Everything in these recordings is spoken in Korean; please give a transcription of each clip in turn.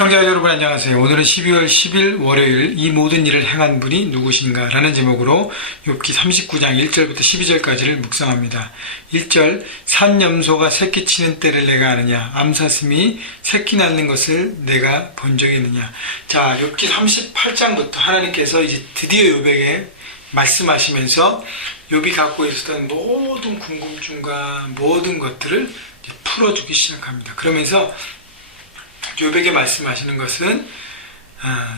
형제자 여러분 안녕하세요. 오늘은 12월 10일 월요일 이 모든 일을 행한 분이 누구신가 라는 제목으로 욥기 39장 1절부터 12절까지를 묵상합니다. 1절 산염소가 새끼치는 때를 내가 아느냐, 암사슴이 새끼 낳는 것을 내가 본 적이 있느냐. 자, 욥기 38장부터 하나님께서 이제 드디어 욥에게 말씀하시면서 욥이 갖고 있었던 모든 궁금증과 모든 것들을 풀어주기 시작합니다. 그러면서 욥에게 말씀하시는 것은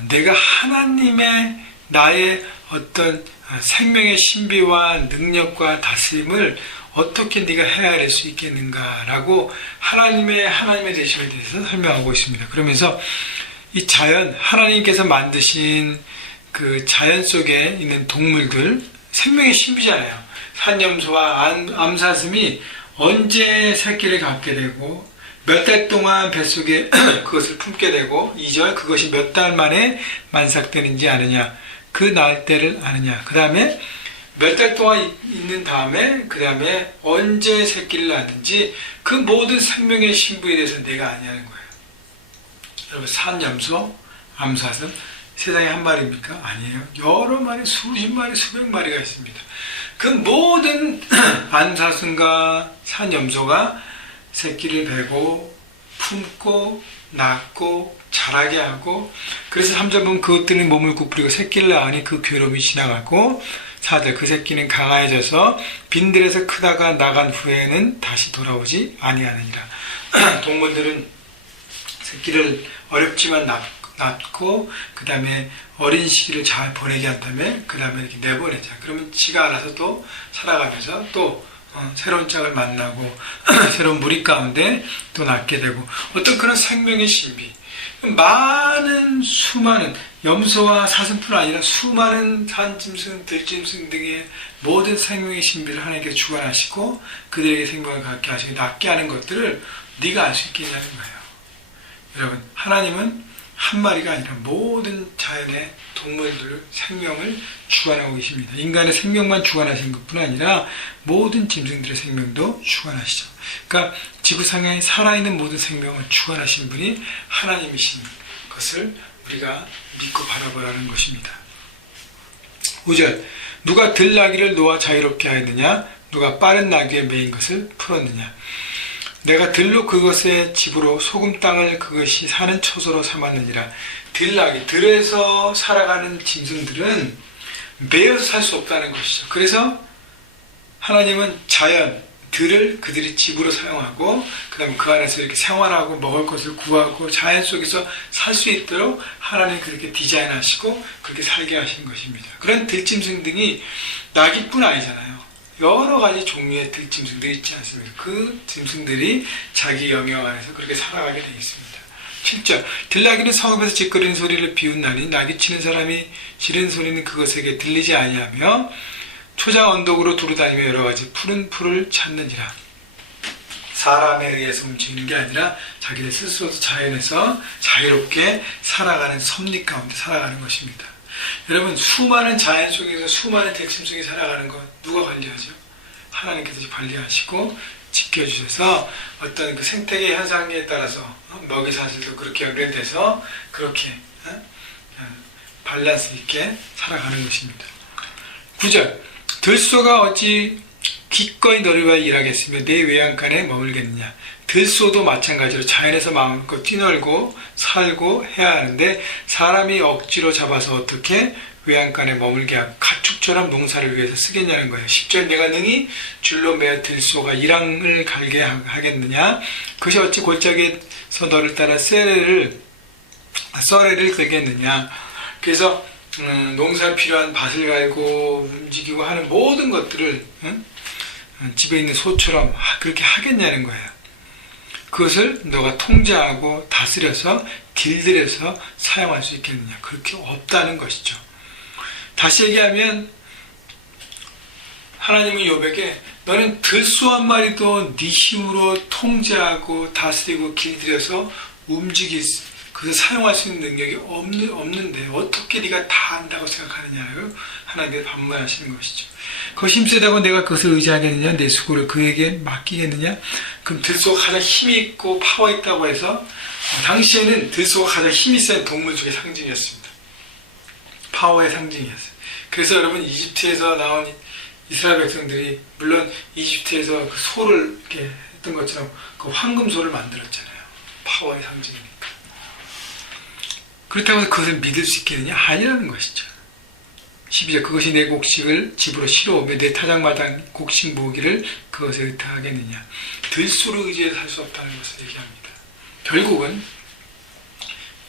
내가 하나님의 나의 어떤 생명의 신비와 능력과 다스림을 어떻게 네가 헤아릴 수 있겠는가라고 하나님의 되심에 대해서 설명하고 있습니다. 그러면서 이 자연, 하나님께서 만드신 그 자연 속에 있는 동물들, 생명의 신비잖아요. 산염소와 암사슴이 언제 새끼를 갖게 되고 몇 달 동안 뱃속에 그것을 품게 되고 2절 그것이 몇 달 만에 만삭되는지 아느냐, 그 낳을 때를 아느냐, 그 다음에 몇 달 동안 있는 다음에 그 다음에 언제 새끼를 낳는지 그 모든 생명의 신부에 대해서 내가 아냐는 거예요. 여러분, 산염소, 암사슴 세상에 한 마리입니까? 아니에요. 여러 마리, 수십 마리, 수백 마리가 있습니다. 그 모든 암사슴과 산염소가 새끼를 베고 품고 낳고 자라게 하고, 그래서 3절 보면 그것들은 몸을 구부리고 새끼를 낳으니 그 괴로움이 지나가고, 4절 그 새끼는 강화해져서 빈들에서 크다가 나간 후에는 다시 돌아오지 아니하느니라. 동물들은 새끼를 어렵지만 낳고 그 다음에 어린 시기를 잘 보내게 한 다음에 그 다음에 이렇게 내보내자. 그러면 지가 알아서 또 살아가면서 또 새로운 짝을 만나고 새로운 무리 가운데 또 낳게 되고, 어떤 그런 생명의 신비, 수많은 염소와 사슴뿐 아니라 수많은 산짐승, 들짐승 등의 모든 생명의 신비를 하나님께서 주관하시고 그들에게 생명을 갖게 하시고 낳게 하는 것들을 네가 알 수 있겠냐는 거예요. 여러분, 하나님은 한 마리가 아니라 모든 자연의 동물들 생명을 주관하고 계십니다. 인간의 생명만 주관하시는 것뿐 아니라 모든 짐승들의 생명도 주관하시죠. 그러니까 지구상에 살아있는 모든 생명을 주관하신 분이 하나님이신 것을 우리가 믿고 바라보라는 것입니다. 5절 누가 들나귀를 놓아 자유롭게 하였느냐, 누가 빠른 나귀에 매인 것을 풀었느냐. 내가 들로 그것의 집으로 소금 땅을 그것이 사는 처소로 삼았느니라. 들나귀, 들에서 살아가는 짐승들은 매여서 살 수 없다는 것이죠. 그래서 하나님은 자연, 들을 그들이 집으로 사용하고 그 다음에 그 안에서 이렇게 생활하고 먹을 것을 구하고 자연 속에서 살 수 있도록 하나님이 그렇게 디자인하시고 그렇게 살게 하신 것입니다. 그런 들짐승 등이 나귀뿐 아니잖아요. 여러 가지 종류의 들짐승들이 있지 않습니까? 그 짐승들이 자기 영역 안에서 그렇게 살아가게 되어 있습니다. 7절 들나귀는 성읍에서 짖거리는 소리를 비웃나니 나귀 치는 사람이 지르는 소리는 그것에게 들리지 아니하며 초장 언덕으로 두루다니며 여러 가지 푸른 풀을 찾느니라. 사람에 의해서 움직이는 게 아니라 자기들 스스로도 자연에서 자유롭게 살아가는 섭리 가운데 살아가는 것입니다. 여러분, 수많은 자연 속에서 수많은 들짐승이 살아가는 것 누가 관리하죠? 하나님께서 관리하시고 지켜주셔서 어떤 그 생태계 현상에 따라서 먹이 사슬도 그렇게 연결돼서 그렇게 밸런스 있게 살아가는 것입니다. 9절 들소가 어찌 기꺼이 너를 위하여 일하겠으며 내 외양간에 머물겠느냐. 들소도 마찬가지로 자연에서 마음껏 뛰놀고 살고 해야 하는데 사람이 억지로 잡아서 어떻게 외양간에 머물게 하고 가축처럼 농사를 위해서 쓰겠냐는 거예요. 10절 내가 능히 줄로 매어 들소가 일항을 갈게 하겠느냐. 그것이 어찌 골짜기에서 너를 따라 썰애를 끌겠느냐. 그래서 농사에 필요한 밭을 갈고 움직이고 하는 모든 것들을 집에 있는 소처럼 그렇게 하겠냐는 거예요. 그것을 너가 통제하고 다스려서 길들여서 사용할 수 있겠느냐. 그렇게 없다는 것이죠. 다시 얘기하면 하나님은 욥에게 너는 들소 한 마리도 네 힘으로 통제하고 다스리고 길들여서 그것을 사용할 수 있는 능력이 없는데 어떻게 네가 다 안다고 생각하느냐고 하나님께 반문하시는 것이죠. 그것이 힘세다고 내가 그것을 의지하겠느냐? 내 수고를 그에게 맡기겠느냐? 그럼 들소가 가장 힘이 있고 파워 있다고 해서 당시에는 들소가 가장 힘이 센 동물 중에 상징이었습니다. 파워의 상징이었어요. 그래서 여러분 이집트에서 나온 이스라엘 백성들이 물론 이집트에서 그 소를 이렇게 했던 것처럼 그 황금소를 만들었잖아요. 파워의 상징이니까. 그렇다고 해서 그것을 믿을 수 있겠느냐? 아니라는 것이죠. 12절 그것이 내 곡식을 집으로 실어오며 내 타작마다 곡식 모으기를 그것에 의탁하겠느냐. 들소를 의지해서 살 수 없다는 것을 얘기합니다. 결국은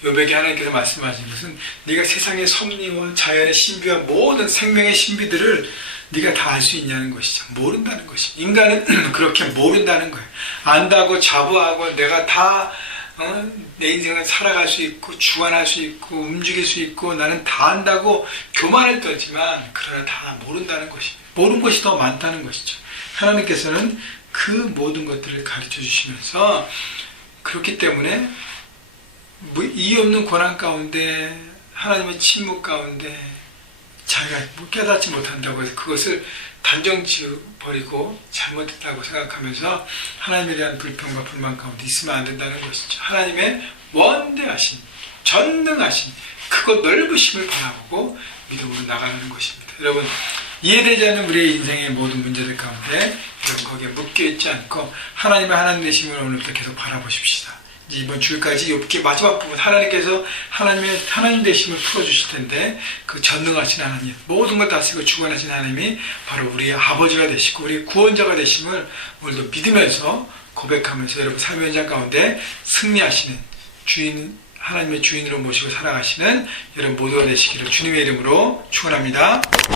욥에게 하나님께서 말씀하신 것은 네가 세상의 섭리와 자연의 신비와 모든 생명의 신비들을 네가 다 알 수 있냐는 것이죠. 모른다는 것이죠. 인간은 그렇게 모른다는 거예요. 안다고 자부하고 내가 다 내 인생을 살아갈 수 있고 주관할 수 있고 움직일 수 있고 나는 다 안다고 교만을 떨지만 그러나 다 모른다는 것입니다. 모르는 것이 더 많다는 것이죠. 하나님께서는 그 모든 것들을 가르쳐 주시면서 그렇기 때문에 이유 없는 고난 가운데 하나님의 침묵 가운데 자기가 깨닫지 못한다고 해서 그것을 단정 지어버리고 잘못했다고 생각하면서 하나님에 대한 불평과 불만 가운데 있으면 안 된다는 것이죠. 하나님의 원대하신 전능하신 크고 넓으심을 바라보고 믿음으로 나가는 것입니다. 여러분 이해되지 않는 우리의 인생의 모든 문제들 가운데 여러분 거기에 묶여있지 않고 하나님의 하나님 되심을 오늘부터 계속 바라보십시다. 이번 주일까지 욥기 마지막 부분 하나님께서 하나님의 하나님 되심을 풀어주실 텐데 그 전능하신 하나님 모든 걸 다스리고 주관하신 하나님이 바로 우리의 아버지가 되시고 우리의 구원자가 되심을 오늘도 믿으면서 고백하면서 여러분 삶의 현장 가운데 승리하시는 주인 하나님의 주인으로 모시고 살아가시는 여러분 모두가 되시기를 주님의 이름으로 축원합니다.